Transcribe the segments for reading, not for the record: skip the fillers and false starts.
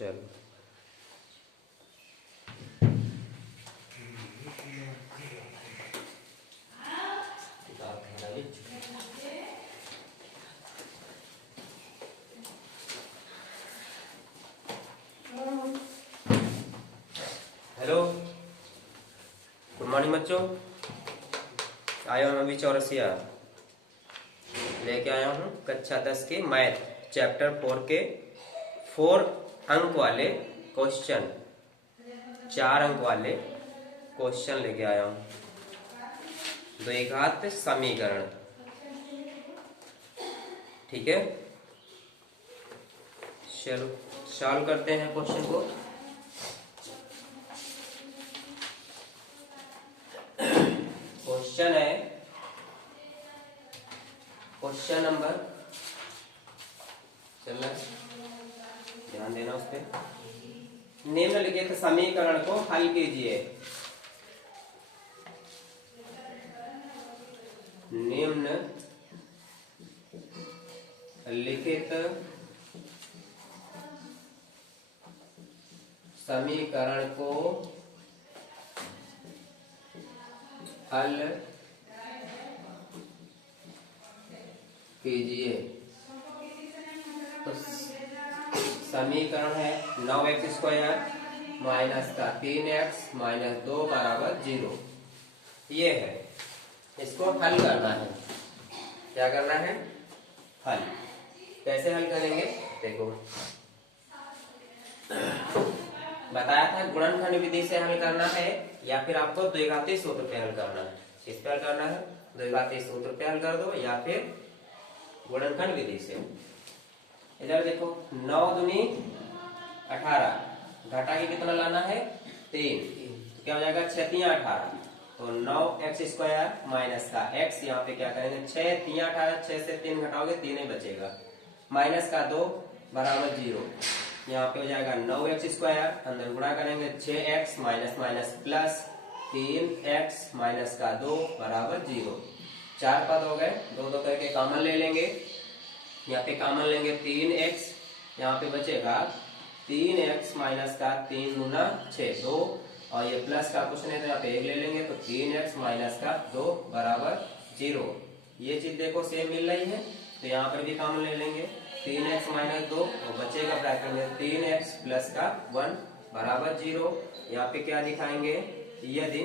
चलो hello, good morning बच्चों। आया हूँ अभी चौरसिया लेके आया हूँ कक्षा 10 के मैथ चैप्टर 4 के 4 अंक वाले क्वेश्चन, 4 अंक वाले क्वेश्चन लेके आया हूँ। द्विघात समीकरण, ठीक है। चलो सॉल्व करते हैं क्वेश्चन को। क्वेश्चन है क्वेश्चन नंबर, चल ध्यान देना उस पर। निम्नलिखित समीकरण को हल कीजिए। निम्नलिखित समीकरण को हल कीजिए। तो समीकरण है 9x² माइनस का 3x माइनस 2 बराबर 0। ये है, इसको हल करना है। क्या करना है? हल। कैसे हल करेंगे? देखो, बताया था गुणनखंड विधि से हल करना है या फिर आपको द्विघाती सूत्र पे हल करना है। किस पे हल करना है? द्विघाती सूत्र पे हल कर दो या फिर गुणनखंड विधि से। इधर देखो, 9 दूनी 18, घटा के कितना लाना है? 3। तो क्या हो जाएगा? 6 3 18। तो 9x² माइनस का x, यहाँ पे क्या करेंगे? 6 3 18, 6 से 3 घटाओगे 3 ही बचेगा, माइनस का 2 बराबर 0। यहाँ पे हो जाएगा 9x², अंदर गुणा करेंगे 6x minus minus plus 3x minus का 2 बराबर 0। 4 पद हो गए, 2 2 करके कॉमन ले लेंगे। यहाँ पे कॉमन लेंगे 3x, यहाँ पे बचेगा 3x माइनस का 3 गुना 6 2, और ये प्लस का कुछ नहीं तो यहाँ पे 1 ले लेंगे, तो 3x माइनस का 2 बराबर 0। ये चीज देखो सेम मिल रही है, तो यहाँ पर भी कॉमन ले लेंगे 3x माइनस 2, और बचेगा ब्रैकेट में 3x प्लस का 1 बराबर 0। यहाँ पे क्या दिखाएंगे? यदि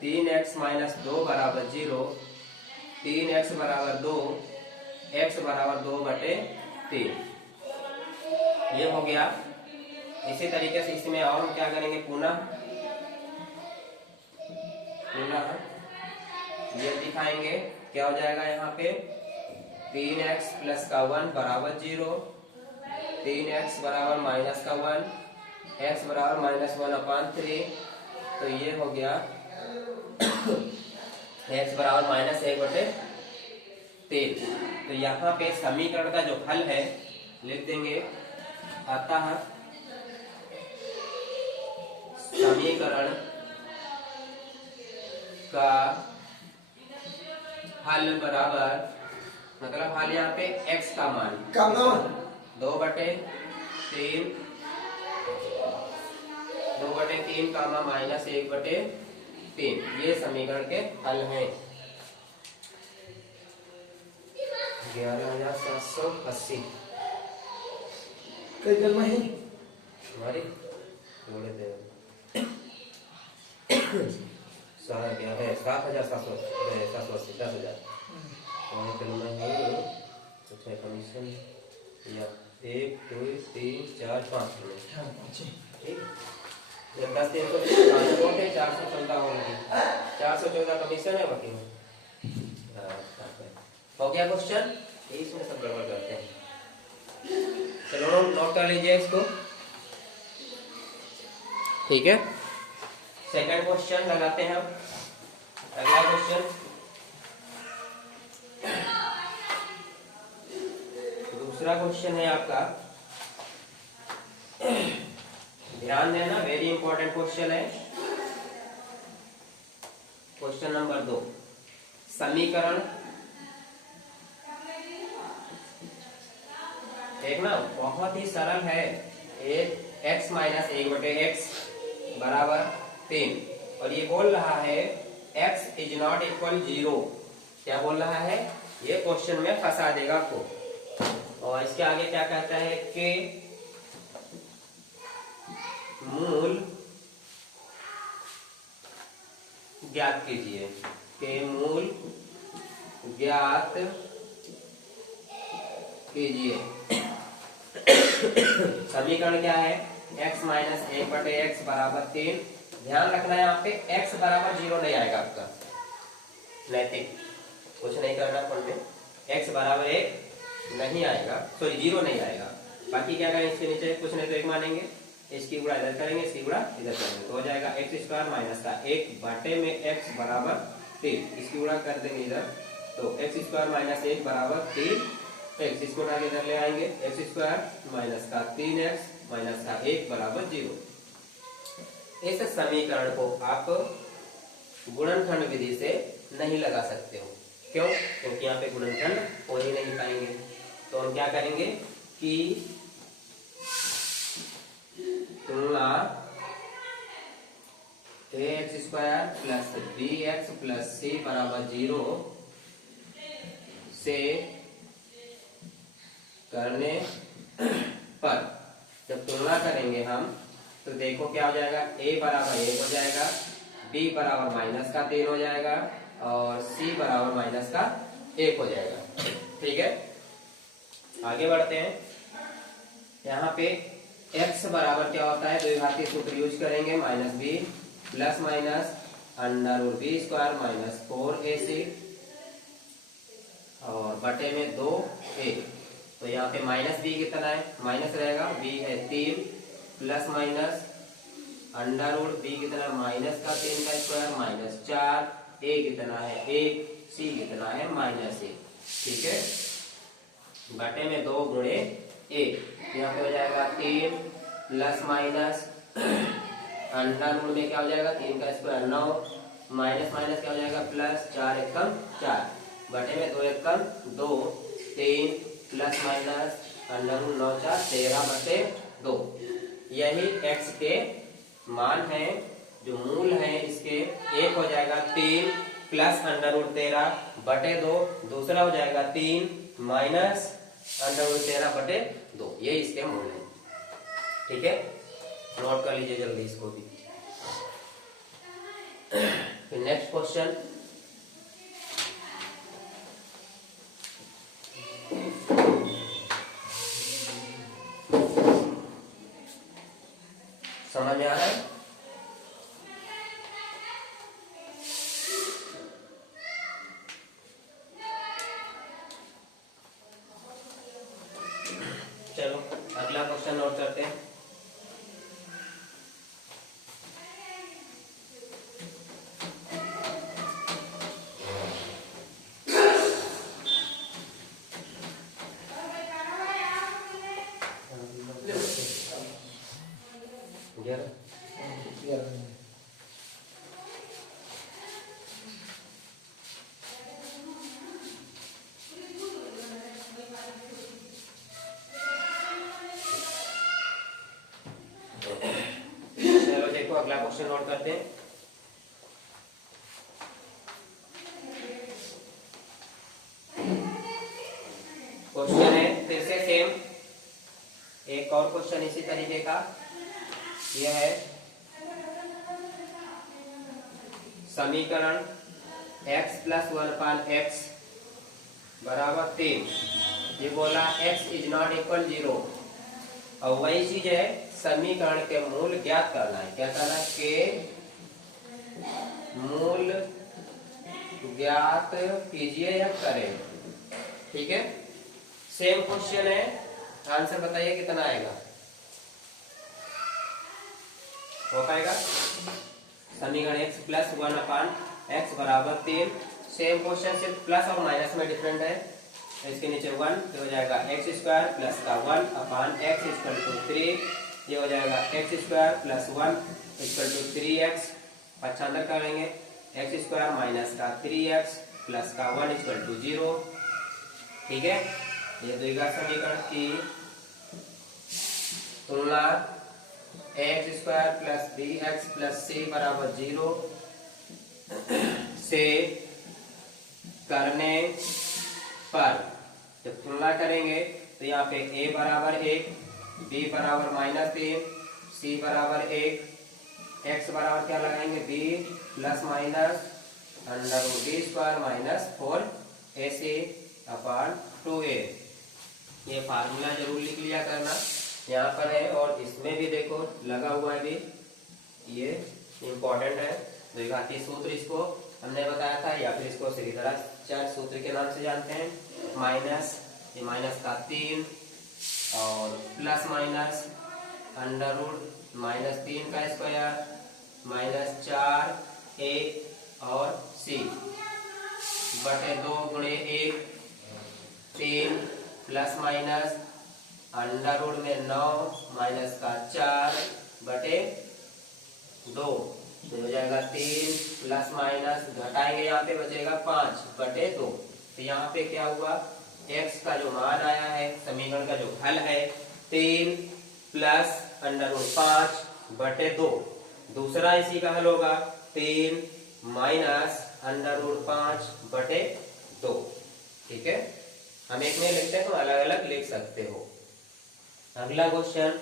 3x माइनस 2 बराबर 0, 3x बराबर 2, x बराबर 2/3, ये हो गया। इसी तरीके से इसमें और हम क्या करेंगे? पुनः ये दिखाएंगे। क्या हो जाएगा? यहाँ पे 3x प्लस का 1 बराबर 0, 3x बराबर माइनस का 1, x बराबर -1/3। तो ये हो गया x बराबर -1/3। तो यहाँ पे समीकरण का जो हल है लिख देंगे। अतः समीकरण का हल बराबर, मतलब हल यहाँ पे x का मान 2/3, 2/3 कामा -1/3, ये समीकरण के हल हैं। 11,780 कई जन्म है हमारी थोड़े थे क्या है 7,780 10,000 कमीशन या 1 2 3 4 5 ठीक। 10 300 414 होगी, 414 कमीशन है बाकी में। हो गया क्वेश्चन? इसमें सब गड़बड़ करते हैं। चलो नोट कर लीजिए इसको, ठीक है। सेकंड क्वेश्चन लगाते हैं अब। अगला क्वेश्चन, दूसरा क्वेश्चन है आपका, ध्यान देना, वेरी इंपॉर्टेंट क्वेश्चन है। क्वेश्चन नंबर 2, समीकरण देखना बहुत ही सरल है, एक्स माइनस 1/x बराबर 3। और ये बोल रहा है x इज नॉट इक्वल 0। क्या बोल रहा है? ये क्वेश्चन में फंसा देगा आपको। और इसके आगे क्या कहता है कि मूल ज्ञात कीजिए, के मूल ज्ञात कीजिए। समीकरण क्या है? x माइनस 1/x बराबर 3। ध्यान रखना है यहाँ पे x बराबर 0 नहीं आएगा आपका, नैतिक कुछ नहीं करना पढ़ में। x बराबर 1 नहीं आएगा, सॉरी 0 नहीं आएगा। बाकी क्या करें, इसके नीचे कुछ नहीं तो 1 मानेंगे, इसकी गुणा इधर करेंगे, इसकी गुणा इधर करेंगे, तो हो जाएगा x स्क्वायर माइनस का 1 बटे में x बराबर 3। इसकी गुणा कर देंगे इधर, तो x स्क्वायर माइनस 1 बराबर 3x। इसको उठा के इधर ले आएंगे, x स्क्वायर माइनस का 3x माइनस का 1 बराबर 0। इस समीकरण को आप गुणनखंड विधि से नहीं लगा सकते हो। क्यों? क्योंकि यहाँ पे गुणनखंड हो ही नहीं पाएंगे। तो हम क्या करेंगे कि तुलना ax square plus bx plus c बराबर 0 से करने पर जब तुलना करेंगे हम, तो देखो क्या हो जाएगा, a बराबर 1 हो जाएगा, b बराबर माइनस का 3 हो जाएगा और c बराबर माइनस का 1 हो जाएगा। ठीक है, आगे बढ़ते हैं। यहाँ पे x बराबर क्या होता है, द्विघातीय सूत्र यूज करेंगे, minus b plus minus under root B square minus 4ac और बटे में 2a। तो यहाँ पे माइनस b कितना है, माइनस रहेगा, b है 3 plus minus under root b कितना है, माइनस का 3 का स्क्वायर माइनस 4, a कितना है 1, c कितना है माइनस 1। ठीक है, बटे में 2 गुणे a। यहाँ पे हो जाएगा 3 प्लस माइनस अंडर रूट में क्या हो जाएगा, 3 का स्क्वायर 9 माइनस माइनस क्या हो जाएगा प्लस, 4 एकम 4 बटे में 2 एकम 2, 3 प्लस माइनस अंडर रूट 9 4 13 बटे 2। यही x के मान है, जो मूल है इसके। एक हो जाएगा 3 प्लस अंडर रूट 13 बटे 2, दूसरा हो जाएगा 3 माइनस अंडर रूट 13 बटे 2। ये इसके मूल है। ठीक है, नोट कर लीजिए जल्दी इसको भी। फिर नेक्स्ट क्वेश्चन, समझ में आ रहा है? चलो अगला क्वेश्चन नोट करते हैं। चलो देखो अगला क्वेश्चन नोट करते हैं। क्वेश्चन है फिर से सेम, एक और क्वेश्चन इसी तरीके का। यह है समीकरण x प्लस 1/x बराबर 3। ये बोला x इज नॉट इक्वल 0। और वही चीज है, समीकरण के मूल ज्ञात करना है। क्या करना है, के मूल ज्ञात कीजिए या करें। ठीक है, सेम क्वेश्चन है, आंसर बताइए कितना आएगा। हो पाएगा? समीकरण x प्लस 1/x बराबर 3। सेम क्वेश्चन, सिर्फ प्लस और माइनस में डिफरेंट है। इसके नीचे 1 तो हो जाएगा x स्क्वायर प्लस का 1/x इक्वल टू 3। ये हो जाएगा x square plus 1 equal to 3x। अच्छा अंदर करेंगे, x स्क्वायर माइनस का 3x प्लस का 1 इक्वल टू 0। ठीक है, ये द्विघात समीकरण की तुलना x square plus b x plus c बराबर 0 से करने पर जब तुलना करेंगे तो यहाँ पे a बराबर 1, b बराबर -1, c बराबर 1, x बराबर क्या लगाएंगे b plus minus under root B square minus 4ac upon 2a। ये फार्मूला जरूर लिख लिया करना, यहाँ पर है और इसमें भी देखो लगा हुआ है भी, ये इम्पोर्टेंट है। द्विघाती सूत्र इसको हमने बताया था, या फिर इसको श्रीधराचार्य सूत्र के नाम से जानते हैं। माइनस, ये माइनस का 3 और प्लस माइनस अंडर रूट -3 का स्क्वायर -4 a और c बटे 2 गुणे 1 3 प्लस माइनस अंडर रूट में 9 माइनस का 4 बटे 2 तो हो जाएगा 3 प्लस माइनस घटाएंगे यहाँ पे बचेगा 5 बटे 2। तो यहाँ पे क्या हुआ, x का जो मान आया है, समीकरण का जो हल है 3 प्लस अंडर रूट 5 बटे 2। दूसरा इसी का हल होगा 3 माइनस अंडर रूट 5 बटे 2। ठीक है, हम एक में लिखते हैं तो अलग अलग लिख सकते हो। अगला क्वेश्चन,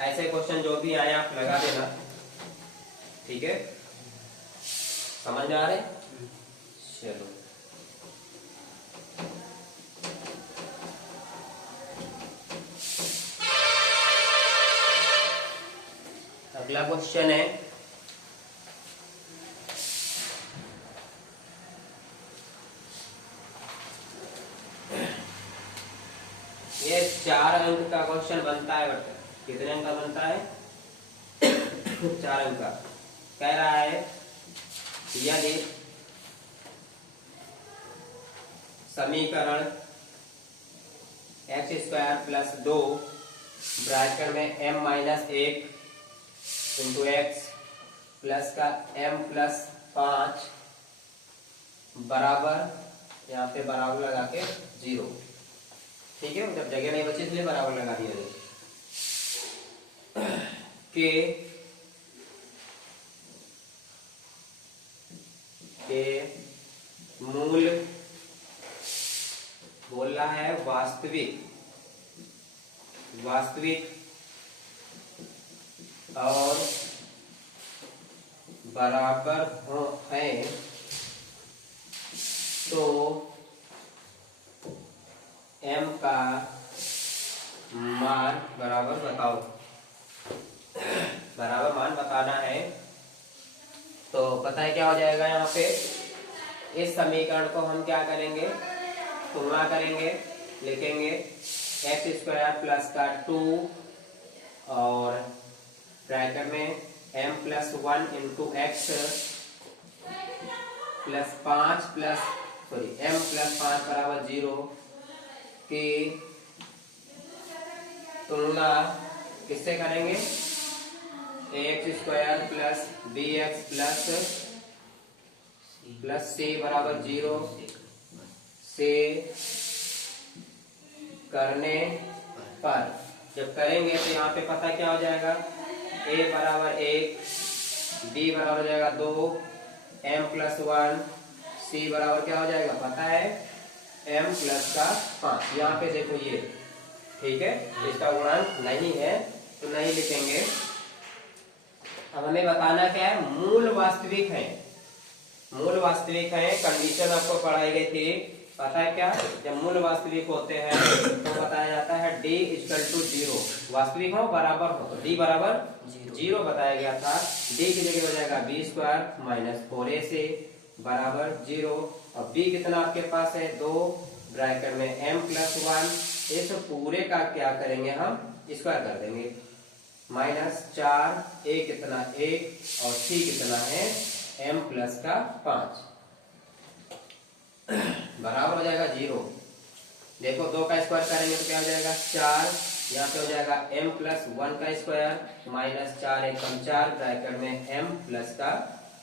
ऐसे क्वेश्चन जो भी आए आप लगा देना। ठीक है, समझ में आ रहे? चलो अगला क्वेश्चन है, ये 4 अंक का क्वेश्चन बनता है। बट कितने अंक का बनता है? 4 अंक का। कह रहा है यदि समीकरण एक्स स्क्वायर प्लस 2 ब्रैकेट में m minus 1 into x plus का m प्लस 5 बराबर, यहाँ पे बराबर लगा के 0। ठीक है, जब जगह नहीं बची इसलिए बराबर लगा दिया जाए के मूल बोल रहा है वास्तविक और बराबर हो है तो m का मान बराबर बताओ। बराबर मान बताना है तो पता है क्या हो जाएगा, यहाँ पे इस समीकरण को हम क्या करेंगे, तुलना करेंगे, लिखेंगे एक्स स्क्वायर प्लस का 2 और ब्रैकेट में m plus 1 into x plus 5 plus m plus 5 बराबर 0 की तुलना किससे करेंगे, x square plus b x plus c बराबर 0 से करने पर। जब करेंगे तो यहाँ पे पता क्या हो जाएगा, a बराबर 1, b बराबर हो जाएगा 2, m प्लस 1, c बराबर क्या हो जाएगा पता है m प्लस का 5। यहाँ पे देखो ये, ठीक है, इसका गुणांक नहीं है तो नहीं लिखेंगे। अब हमें बताना क्या है, मूल वास्तविक है। मूल वास्तविक है, कंडीशन आपको पढ़ाई गई थी, पता है क्या, जब मूल वास्तविक होते हैं तो बताया जाता है d इक्वल टू 0। वास्तविक हो बराबर हो तो d बराबर 0 बताया गया था। d की जगह हो जाएगा b स्क्वायर माइनस 4ac बराबर 0। अब b कितना आपके पास है 2, ब्रैकेट में m प्लस 1, इस पूरे का क्या करेंगे हम स्क्वायर कर देंगे, माइनस 4, a कितना 1 और c कितना है m प्लस का 5 बराबर हो जाएगा 0। देखो 2 का स्क्वायर करेंगे तो क्या हो जाएगा 4, यहाँ पे हो जाएगा m प्लस 1 का स्क्वायर माइनस 4 एकम 4 ब्रैकेट में m प्लस का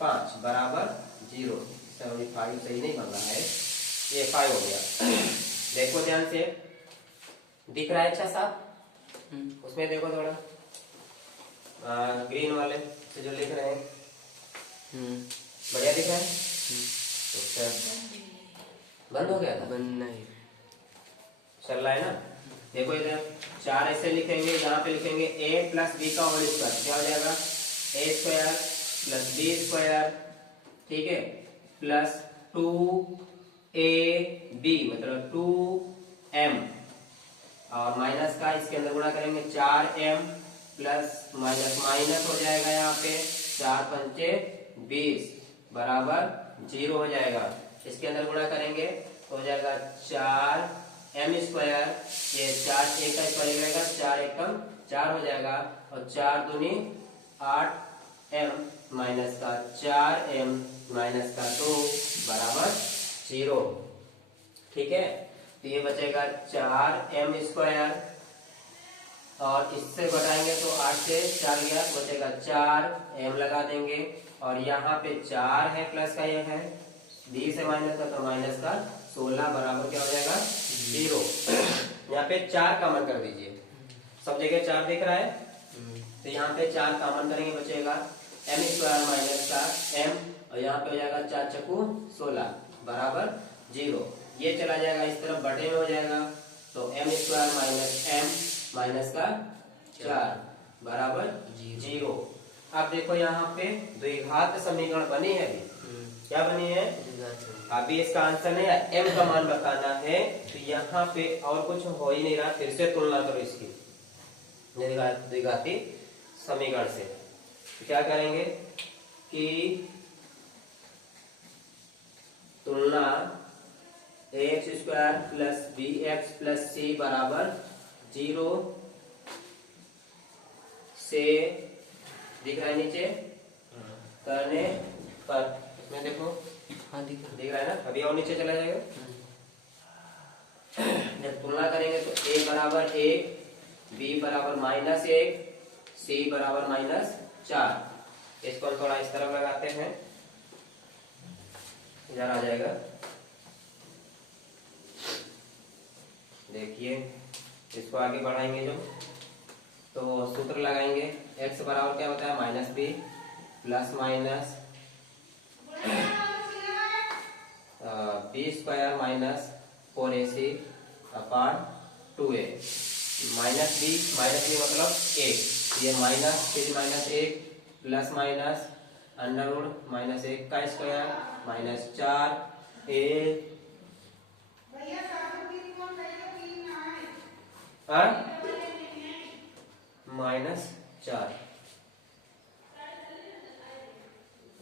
5 बराबर 0। 75 सही नहीं बन रहा है, ये 5 हो गया। देखो ध्यान से, दिख रहा है अच्छा साफ? उसमें देखो थोड़ा ग्रीन वाले से जो लिख रहे हैं, बढ़िया दिख रहा है? अच्छा, बंद हो गया था? बंद नहीं चल रहा है ना? देखो इधर 4 ऐसे लिखेंगे, यहाँ पे लिखेंगे a प्लस बी का होल स्क्वायर, क्या हो जाएगा? a square plus B square, ठीक है, प्लस 2ab मतलब 2m, और माइनस का इसके अंदर गुणा करेंगे 4m प्लस माइनस माइनस हो जाएगा, यहाँ पे 4 पंचे 20 बराबर 0 हो जाएगा। इसके अंदर गुणा करेंगे तो हो जाएगा 4m स्क्वायर, ये 4 एक का स्क्वायर रहेगा, 4 एकम 4 हो जाएगा, और 4 दूनी 8m माइनस का 4m माइनस का 2 बराबर 0, ठीक है। तो ये बचेगा 4m स्क्वायर, और इससे घटाएंगे तो 8 से 4 गया, बचेगा 4m लगा देंगे, और यहाँ पे 4 है प्लस का, ये है 20 है माइनस का, तो माइनस का 16 बराबर क्या हो जाएगा? 0। यहाँ पे 4 कॉमन कर दीजिए, सब जगह 4 दिख रहा है, तो यहाँ पे 4 कॉमन करेंगे, बचेगा m स्क्वायर माइनस का m, और यहाँ पे हो जाएगा 4 चक्कू 16 बराबर 0। ये चला जाएगा इस तरफ, बटे में हो जाएगा, तो m square minus m minus का 4 बराबर 0। अब देखो यहाँ पे द्विघात समीकरण बनी है अभी, क्या बनी है? अभी इसका आंसर नहीं है, m का मान बताना है, तो यहाँ पे और कुछ हो ही नहीं रहा, फिर से तुलना करो इसकी द्विघाती समीकरण से। तो क्या करेंगे कि तुलना ax square plus bx plus c बराबर 0 से, दिख रहा है नीचे, करने पर, इसमें देखो, हाँ दिख रहा है ना? अभी और नीचे चला जाएगा। जब तुलना करेंगे तो a बराबर 1, b बराबर -1, c बराबर -4। इसको हम थोड़ा इस तरफ लगाते हैं, इधर आ जाएगा। देखिए, इसको आगे बढ़ाएंगे जो, तो सूत्र लगाएंगे, x बराबर क्या होता है? -b plus minus b square minus 4ac अपान 2a, -b मतलब 1, ये माइनस फिर -1 प्लस माइनस अंडर रूट -1 का स्क्वायर -4a -4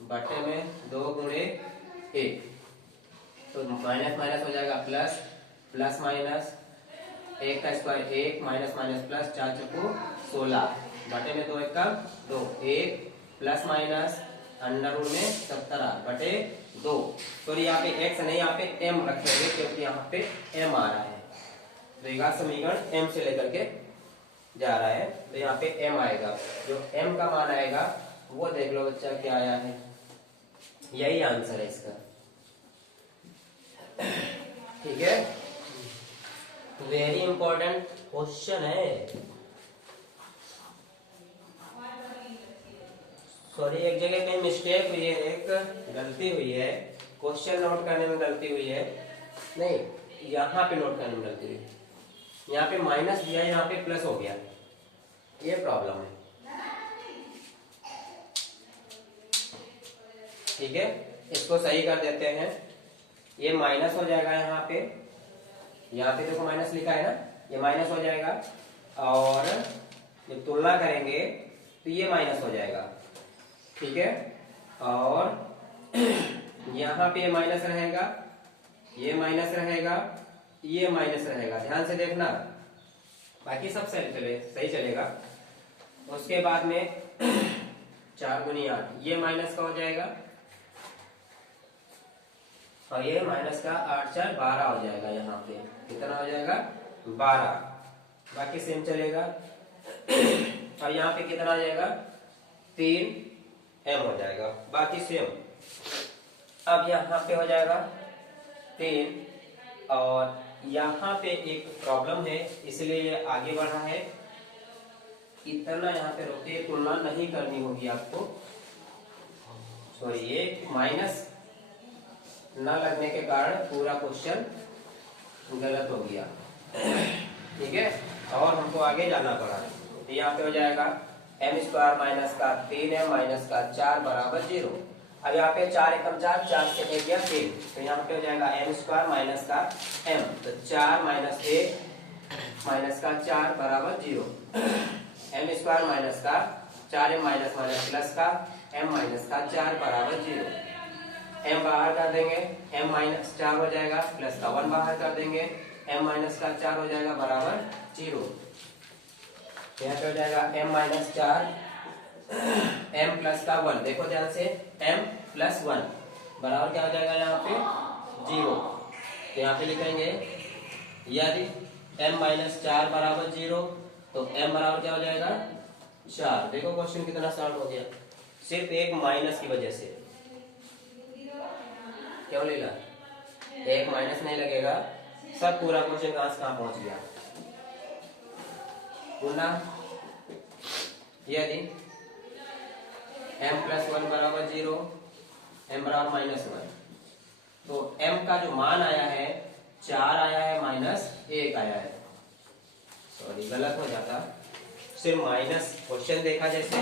बटे में 2 गुणे 1, तो माइनस माइनस हो जाएगा प्लस, प्लस माइनस 1 का स्क्वायर 1 माइनस माइनस प्लस, 4 चक्कू 16 बटे में 2 1 का 2, 1 प्लस माइनस अंडर रूट में 17 बटे 2। तो यहाँ पे x नहीं, यहाँ पे m रखेंगे, क्योंकि यहाँ पे m आ रहा है, द्विघात समीकरण m से लेकर के जा रहा है, तो यहाँ पे m आएगा। जो m का मान आएगा वो देख लो बच्चा क्या आया है, यही आंसर है इसका, ठीक है। वेरी इंपॉर्टेंट क्वेश्चन है। सॉरी, एक जगह पे मिस्टेक हुई है, एक गलती हुई है, क्वेश्चन नोट करने में गलती हुई है, नहीं यहाँ पे नोट करने में गलती हुई, यहाँ पे माइनस दिया, यहाँ पे प्लस हो गया, ये प्रॉब्लम है, ठीक है। इसको सही कर देते हैं, ये माइनस हो जाएगा, यहाँ पे देखो माइनस लिखा है ना, ये माइनस हो जाएगा, और जब तुलना करेंगे तो ये माइनस हो जाएगा, ठीक है। और यहाँ पे ये माइनस रहेगा, ये माइनस रहेगा, ये माइनस रहेगा, ध्यान से देखना, बाकी सब सही चलेगा। उसके बाद में 4 गुनी 8, ये माइनस का हो जाएगा, और ये माइनस का 8 4 12 हो जाएगा, यहाँ पे कितना हो जाएगा? 12, बाकी सेम चलेगा। और यहाँ पे कितना आ जाएगा? 3m हो जाएगा, बाकी सेम। अब यहाँ पे हो जाएगा 3 और यहाँ पे एक प्रॉब्लम है इसलिए ये आगे बढ़ा है। इतना यहाँ पे रोकिए, तुलना नहीं करनी होगी आपको। सॉरी, ये माइनस न लगने के कारण पूरा क्वेश्चन गलत हो गया। ठीक है, और हमको आगे जाना पड़ा। तो यहाँ पे हो जाएगा m² माइनस का 3m माइनस का 4 बराबर 0। अब यहाँ पे 4 एकम 4, 4 से 1 गया 3, तो यहाँ पे हो जाएगा m² माइनस का m, तो 4 माइनस 1 माइनस का 4 बराबर 0। m² माइनस का 4m माइनस माइनस प्लस का m माइनस का 4 बराबर 0। m बाहर कर देंगे, m माइनस 4 हो जाएगा, प्लस का 1 बाहर कर देंगे, m माइनस का 4 हो जाएगा बराबर 0। यहाँ पे हो जाएगा m माइनस 4 m प्लस का 1, देखो ध्यान से, m प्लस 1 बराबर क्या हो जाएगा यहाँ पे 0। तो यहाँ पे लिखेंगे यदि m माइनस 4 बराबर 0 तो m बराबर क्या हो जाएगा 4। देखो क्वेश्चन कितना सॉल्व हो गया, सिर्फ एक माइनस की वजह से। क्यों लेला, एक माइनस नहीं लगेगा, सब पूरा क्वेश्चन कहां से कहां पहुंच गया। पुनः यदि m प्लस 1 बराबर 0, m बराबर माइनस 1, तो m का जो मान आया है 4 आया है माइनस 1 आया है। सॉरी, गलत हो जाता, सिर्फ माइनस क्वेश्चन देखा जैसे,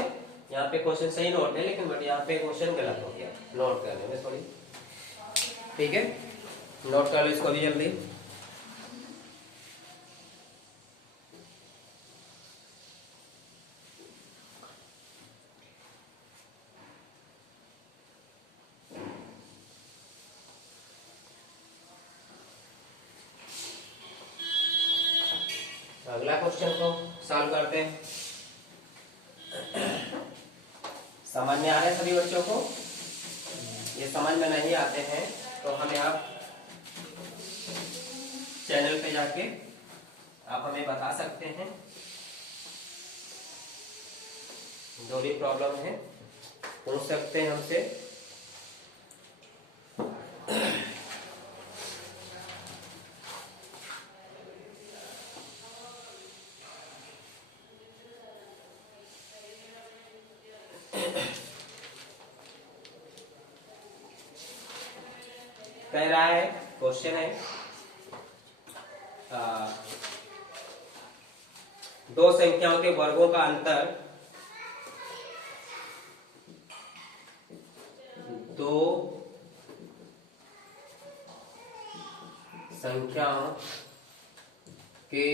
यहाँ पे क्वेश्चन सही नोट है लेकिन बट यहाँ पे क्वेश्चन गलत हो गया नोट करने में थोड़ी। ठीक है, नोट कर लो इसको भी जल्दी। अगला क्वेश्चन को सॉल्व करते हैं। समझ में आ रहे हैं सभी बच्चों को? ये समझ में नहीं आते हैं तो हमें आप चैनल पे जाके आप हमें बता सकते हैं, जो भी प्रॉब्लम है पूछ सकते हैं हमसे। कह रहा है, क्वेश्चन है दो संख्याओं के वर्गों का अंतर दो संख्याओं के